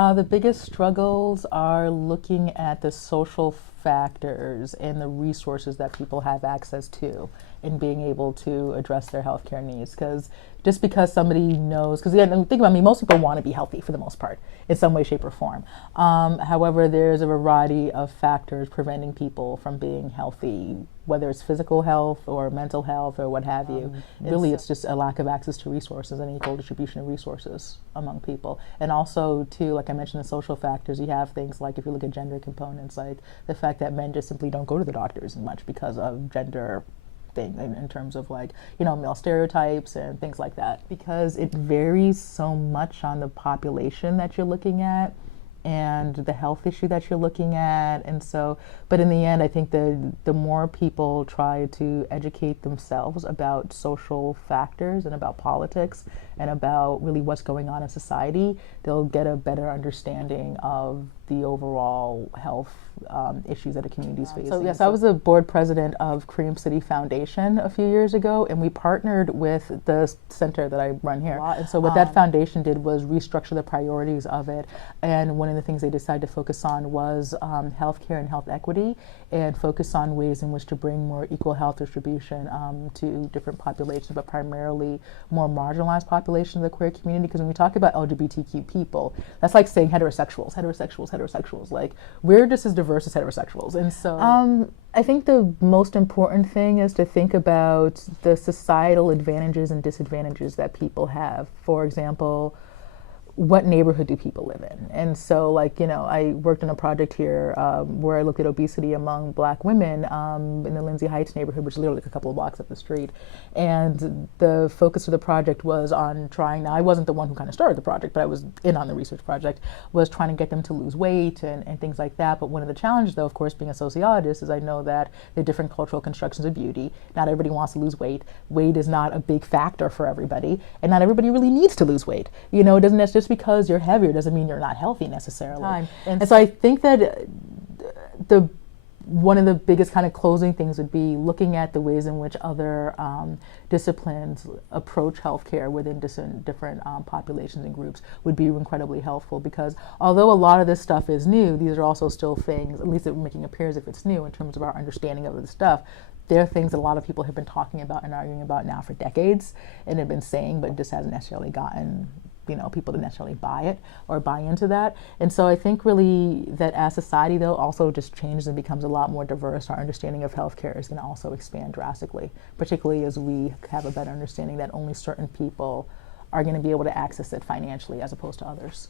The biggest struggles are looking at the social factors and the resources that people have access to and being able to address their healthcare needs. Because just because somebody knows, because again, think about me, most people want to be healthy for the most part in some way, shape, or form. However, there's a variety of factors preventing people from being healthy, whether it's physical health or mental health or what have you. Really, it's just a lack of access to resources and equal distribution of resources among people. And also, too, like I mentioned, the social factors, you have things like, if you look at gender components, like the fact that men just simply don't go to the doctors as much because of gender thing in terms of, like, you know, male stereotypes and things like that, because it varies so much on the population that you're looking at and the health issue that you're looking at. And so, but in the end, I think the more people try to educate themselves about social factors and about politics and about really what's going on in society, they'll get a better understanding of the overall health issues that a community is facing. So yes, I was the board president of Cream City Foundation a few years ago, and we partnered with the center that I run here. And so what that foundation did was restructure the priorities of it, and one of the things they decided to focus on was healthcare and health equity, and focus on ways in which to bring more equal health distribution to different populations, but primarily more marginalized populations of the queer community. Because when we talk about LGBTQ people, that's like saying heterosexuals. Like, we're just as diverse as heterosexuals. And so I think the most important thing is to think about the societal advantages and disadvantages that people have. For example, what neighborhood do people live in? And so, like, you know, I worked on a project here where I looked at obesity among Black women in the Lindsay Heights neighborhood, which is literally like a couple of blocks up the street. And the focus of the project was on trying, now I wasn't the one who kind of started the project, but I was in on the research project, was trying to get them to lose weight and things like that. But one of the challenges, though, of course, being a sociologist, is I know that there are different cultural constructions of beauty. Not everybody wants to lose weight. Weight is not a big factor for everybody, and not everybody really needs to lose weight. You know, it doesn't, that's just because you're heavier doesn't mean you're not healthy necessarily. And so I think that one of the biggest kind of closing things would be looking at the ways in which other disciplines approach healthcare within different populations and groups would be incredibly helpful, because although a lot of this stuff is new, these are also still things, at least it making appear as if it's new in terms of our understanding of the stuff. There are things that a lot of people have been talking about and arguing about now for decades and have been saying, but just hasn't necessarily gotten, you know, people to necessarily buy it or buy into that. And so I think really that as society, though, also just changes and becomes a lot more diverse, our understanding of healthcare is going to also expand drastically, particularly as we have a better understanding that only certain people are going to be able to access it financially as opposed to others.